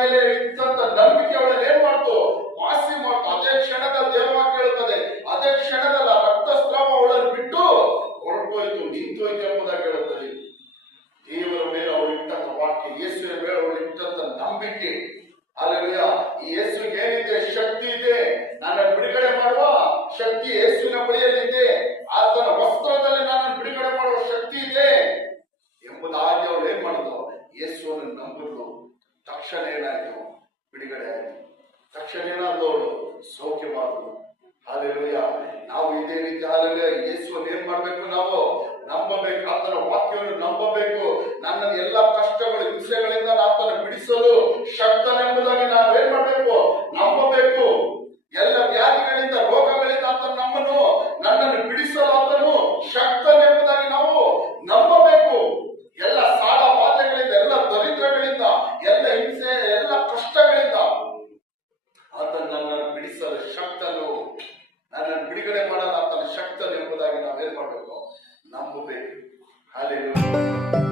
ಮೇಲೆ ಇದ್ದಂತ ನಂಬಿಕೆ ಅವಳಲ್ಲಿ ಏನ್ ಮಾಡ್ತು? ವಾಸಿ ಮಾಡ್ತು. ಅದೇ ಕ್ಷಣದಲ್ಲಿ ದೇವವಾಕ್ಯ ಹೇಳುತ್ತದೆ, ಅದೇ ಕ್ಷಣದಲ್ಲಿ ರಕ್ತಸ್ರಾವ ಅವಳನ್ನು ಬಿಟ್ಟು ಹೊರಟೋಯ್ತು, ನಿಂತೋಯ್ತು ಎಂಬುದಾಗಿ ಹೇಳುತ್ತದೆ. ದೇವರ ಮೇಲೆ ಅವಳು ಇಟ್ಟಂತ ವಾಕ್ಯ, ಯೇಸುವಿನ ಮೇಲೆ ಅವಳು ಇಟ್ಟಂತ ನಂಬಿಕೆ. ಅಲ್ಲೆಲ್ಲೂಯಾ. ಈ ಯೇಸುವಿಗೆ ಏನಿದೆ? ಶಕ್ತಿ ಇದೆ. ನನ್ನನ್ನು ಬಿಡುಗಡೆ ಮಾಡುವ ಶಕ್ತಿ ಯೇಸುವಿನ ಬಳಿಯಲ್ಲಿದೆ. ಆತನ ವಸ್ತ್ರದಲ್ಲಿ ನನ್ನನ್ನು ಬಿಡುಗಡೆ ಮಾಡುವ ಶಕ್ತಿ ಇದೆ ಎಂಬುದಾಗಿ ಅವಳು ಏನ್ ಮಾಡಿದ್ರು? ಯೇಸುವನ್ನು ನಂಬಿದ್ರು. ತಕ್ಷಣ ಏನಾಯ್ತು? ಬಿಡುಗಡೆ ಆಯ್ತು. ತಕ್ಷಣ ಏನಾದ್ರು ಅವಳು ಸೌಖ್ಯವಾದಳು. ಹಲ್ಲೆಲೂಯಾ. ನಾವು ಇದೇ ರೀತಿ ಹಲ್ಲೆಲೂಯಾ ಯೇಸುವನ್ನು ಏನ್ ಮಾಡ್ಬೇಕು? ನಾವು ನಂಬಬೇಕು. ಆತನ ವಾಕ್ಯವನ್ನು ನಂಬಬೇಕು. ನನ್ನ ಎಲ್ಲ ಕಷ್ಟಗಳು ಹಿಂಸೆಗಳಿಂದ ಆತನ ಬಿಡಿಸಲು ಶಕ್ತನೆಂಬುದಾಗಿ ನಾವು ಏನ್ ಮಾಡ್ಬೇಕು? ನಂಬಬೇಕು. ಎಲ್ಲ ವ್ಯಾಧಿಗಳಿಂದ ರೋಗಗಳಿಂದ ಆತನ ನನ್ನನ್ನು ಬಿಡಿಸಲು ಆತನು ಶಕ್ತನೆಂಬುದಾಗಿ ನಾವು ನಂಬಬೇಕು. ಎಲ್ಲ ಸಾಲ ಬಾಧೆಗಳಿಂದ, ಎಲ್ಲ ದರಿದ್ರಗಳಿಂದ, ಎಲ್ಲ ಹಿಂಸೆ, ಎಲ್ಲ ಕಷ್ಟಗಳಿಂದ ಆತನ ನನ್ನನ್ನು ಬಿಡಿಸಲು ಶಕ್ತನು, ನನ್ನನ್ನು ಬಿಡುಗಡೆ ಮಾಡಲು ಆತನ ಶಕ್ತನು ಎಂಬುದಾಗಿ ನಾವೇನ್ ಮಾಡಬೇಕು? ನಂಬಬೇಕು. ಹಲ್ಲೆಲೂಯಾ.